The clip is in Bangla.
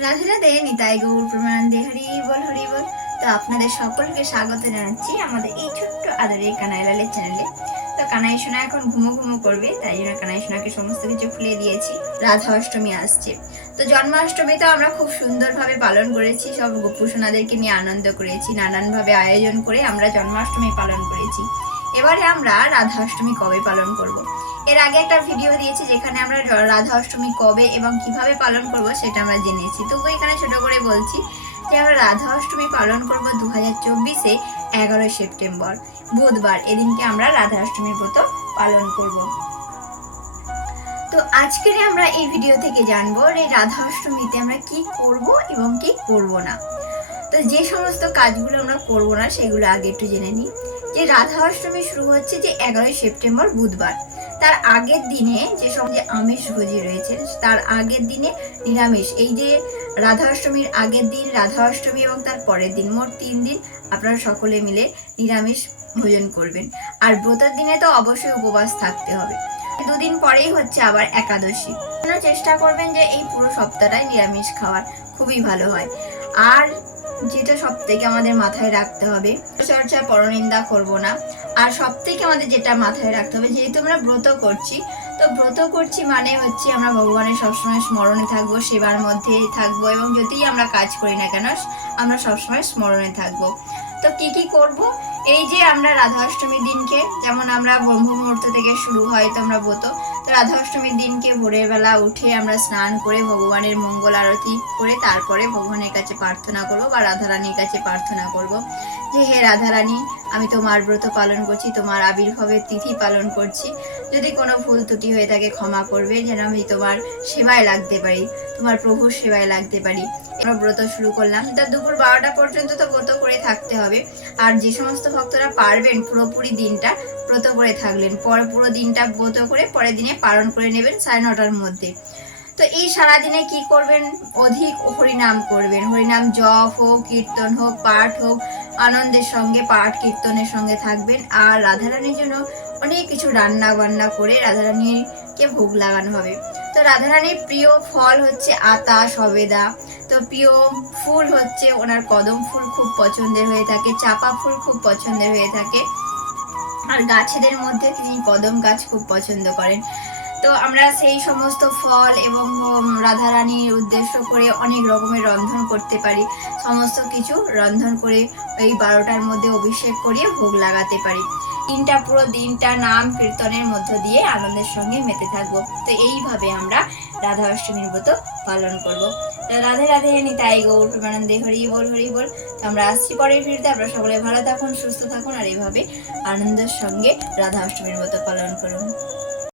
রাধে রাধে, নিতাই গৌর প্রেমানন্দে, হরি বল হরি বল। তো আপনাদের সকলকে স্বাগত জানাচ্ছি আমাদের এই ছোট্ট আদরের কানাইলালের চ্যানেলে। তো কানাই সোনা এখন ঘুমো ঘুমো করবে, তাই জন্য কানাই সোনাকে সমস্ত কিছু খুলে দিয়েছি। রাধা অষ্টমী আসছে, তো জন্মাষ্টমী তো আমরা খুব সুন্দরভাবে পালন করেছি, সব গোপু সোনাদেরকে নিয়ে আনন্দ করেছি, নানানভাবে আয়োজন করে আমরা জন্মাষ্টমী পালন করেছি। এবারে আমরা রাধা অষ্টমী কবে পালন করব। এর আগে একটা ভিডিও দিয়েছি যেখানে আমরা রাধা অষ্টমী কবে এবং কিভাবে পালন করব সেটা আমরা জেনেছি। তবু এখানে ছোট করে বলছি যে আমরা রাধা অষ্টমী পালন করব 2024-এ 11 সেপ্টেম্বর বুধবার। এদিনকে আমরা রাধা অষ্টমীর ব্রত পালন করব। তো আজকের আমরা এই ভিডিও থেকে জানবো এই রাধা অষ্টমীতে আমরা কি করব এবং কি করব না। তো যে সমস্ত কাজগুলো আমরা করব না সেগুলো আগে একটু জেনে নিই। যে রাধা অষ্টমী শুরু হচ্ছে যে 11 সেপ্টেম্বর বুধবার, তার আগের দিনে যে সব যে আমিষ ভোজি রয়েছে তার আগের দিনে নিরামিষ। এই যে রাধা অষ্টমীর আগের দিন, রাধা অষ্টমী এবং তার পরের দিন, মোট 3 দিন আপনারা সকলে মিলে নিরামিষ ভোজন করবেন। আর ব্রতের দিনে তো অবশ্যই উপবাস থাকতে হবে। 2 দিন পরেই হচ্ছে আবার একাদশী। চেষ্টা করবেন যে এই পুরো সপ্তাহটাই নিরামিষ খাওয়ার, খুবই ভালো হয়। আর যেটা সব থেকে আমাদের মাথায় রাখতে হবে, চর্চা পরনিন্দা করব না। আর সব থেকে আমাদের যেটা মাথায় রাখতে হবে, যেহেতু আমরা ব্রত করছি, তো ব্রত করছি মানে হচ্ছে আমরা ভগবানের সবসময় স্মরণে থাকবো, সেবার মধ্যে থাকবো, এবং যদি আমরা কাজ করি না কেন আমরা সবসময় স্মরণে থাকবো। তো কি কি করব, এই যে আমরা রাধা অষ্টমীর দিনকে, যেমন আমরা ব্রহ্ম মুহূর্ত থেকে শুরু হয় তো আমরা ব্রত, তো রাধা অষ্টমীর দিনকে ভোরের বেলা উঠে আমরা স্নান করে ভগবানের মঙ্গল আরতি করে তারপরে ভগবানের কাছে প্রার্থনা করব বা রাধারানীর কাছে প্রার্থনা করব যে হে রাধারানী, আমি তোমার ব্রত পালন করছি, তোমার আবির্ভাবের তিথি পালন করছি। যদি কোনো ভুল ত্রুটি হয়ে থাকে ক্ষমা করবে, যেন আমি তোমার সেবায় লাগতে পারি, তোমার প্রভুর সেবায় লাগতে পারি। আমরা ব্রত শুরু করলাম, তার দুপুর 12টা পর্যন্ত তো ব্রত করে থাকতে হবে। আর যে সমস্ত ভক্তরা পারবেন পুরোপুরি দিনটা ব্রত করে থাকলেন, পরে পুরো দিনটা ব্রত করে পরের দিনে পালন করে নেবেন 9:30টার মধ্যে। তো এই সারাদিনে কি করবেন, অধিক হরিনাম করবেন। হরিনাম জপ হোক, কীর্তন হোক, পাঠ হোক, আনন্দের সঙ্গে পাঠ কীর্তনের সঙ্গে থাকবেন। আর রাধারানীর জন্য অনেক কিছু রান্না বান্না করে রাধারানীকে ভোগ লাগানো হবে। তো রাধারানীর প্রিয় ফল হচ্ছে আতা, সবেদা। তো প্রিয় ফুল হচ্ছে ওনার কদম ফুল খুব পছন্দের হয়ে থাকে, চাপা ফুল খুব পছন্দের হয়ে থাকে। আর গাছেদের মধ্যে তিনি কদম গাছ খুব পছন্দ করেন। তো আমরা সেই সমস্ত ফল এবং রাধারানীর উদ্দেশ্য করে অনেক রকমের রন্ধন করতে পারি। সমস্ত কিছু রন্ধন করে এই 12টার মধ্যে অভিষেক করিয়ে ভোগ লাগাতে পারি। পুরো দিনটা নাম কীর্তনের মধ্য দিয়ে আনন্দের সঙ্গে মেতে থাকবো। তো এইভাবে আমরা রাধা অষ্টমীর ব্রত পালন করব। রাধে রাধে, নিতাই গৌর প্রেমানন্দে, হরি বল হরি বল। তো আমরা আসছি পরের ভিডিওতে। আপনারা সকলে ভালো থাকুন, সুস্থ থাকুন, আর এইভাবে আনন্দের সঙ্গে রাধা অষ্টমীর ব্রত পালন করুন।